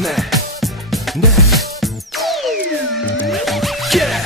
Ναι, ναι. Yeah.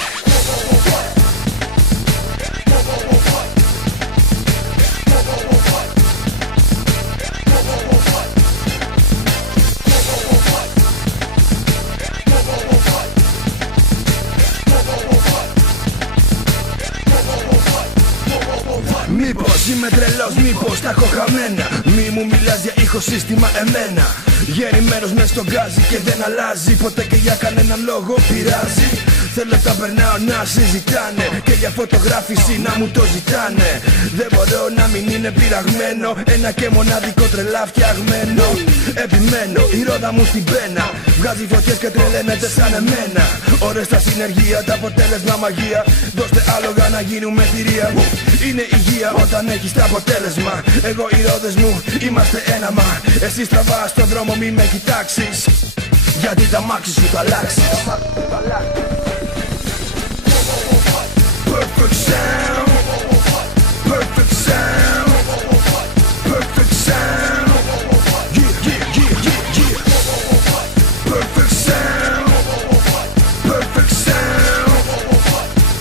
Μήπως είμαι τρελός, μήπως τα έχω χαμένα. Μη μου μιλάς για ηχοσύστημα εμένα. Γεννημένος μες στον γκάζι και δεν αλλάζει ποτέ και για κανέναν λόγο πειράζει. Θέλω τα περνάω να συζητάνε και για φωτογράφηση να μου το ζητάνε. Δεν μπορώ να μην είναι πειραγμένο, ένα και μοναδικό τρελά φτιαγμένο. Επιμένω, η ρόδα μου στην πένα βγάζει φωτιές και τρελαίνεται σαν εμένα. Ώρες στα συνεργεία, τα αποτέλεσμα μαγεία. Δώστε άλογα να γίνουμε θηρία. Είναι υγεία όταν έχεις το αποτέλεσμα. Εγώ οι ρόδες μου είμαστε ένα μα. Εσύ στραβά στον δρόμο μη με κοιτάξεις, γιατί τα μάξι σου θα αλλάξεις. Perfect sound, perfect sound, perfect sound. Yeah, yeah, yeah, yeah, yeah. Perfect sound, perfect sound,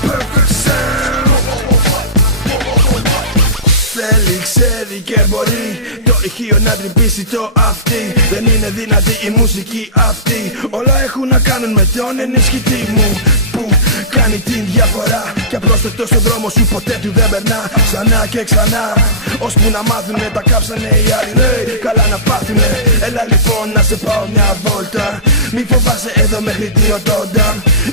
perfect sound. Θέλει, ξέρει και μπορεί το ηχείο να τρυπήσει το αυτή. Δεν είναι δυνατή η μουσική αυτή. Όλα έχουν να κάνουν με τον ενισχυτή μου που κάνει την διαφορά. Και απρόσθετο στον δρόμο σου ποτέ του δεν περνά. Ξανά και ξανά, ώσπου να μάθουνε τα κάψανε οι άλλοι. Λέει, καλά να πάθουνε. Έλα λοιπόν να σε πάω μια βόλτα. Μη φοβάσαι εδώ μέχρι τη οτόντα.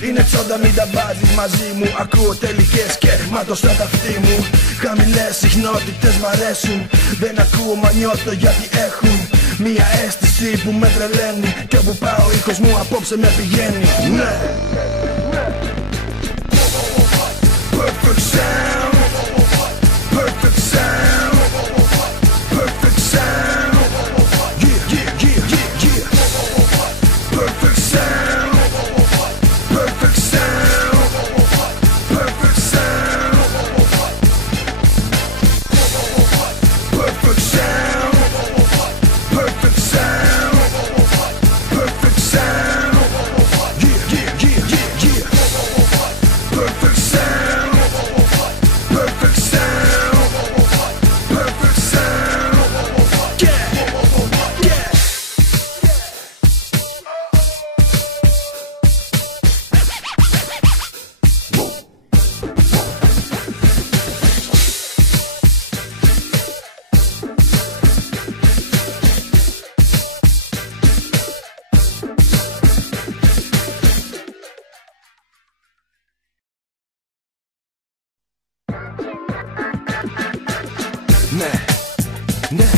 Είναι τσόντα μην τα βάζεις μαζί μου. Ακούω τελικές και μάτωσα τα αυτή μου. Χαμηλές συχνότητες μ' αρέσουν. Δεν ακούω μα νιώθω γιατί έχουν μια αίσθηση που με τρελαίνει. Και όπου πάω ο ήχος μου απόψε με πηγαίνει. Ναι. Perfect sound, perfect sound, perfect sound. Yeah, yeah, yeah, yeah, yeah. Perfect sound, perfect sound, perfect sound. Perfect sound, perfect sound, perfect sound. Yeah, yeah, yeah, yeah, yeah. Perfect sound, perfect sound, perfect sound. Yeah, yeah. Ναι, ναι.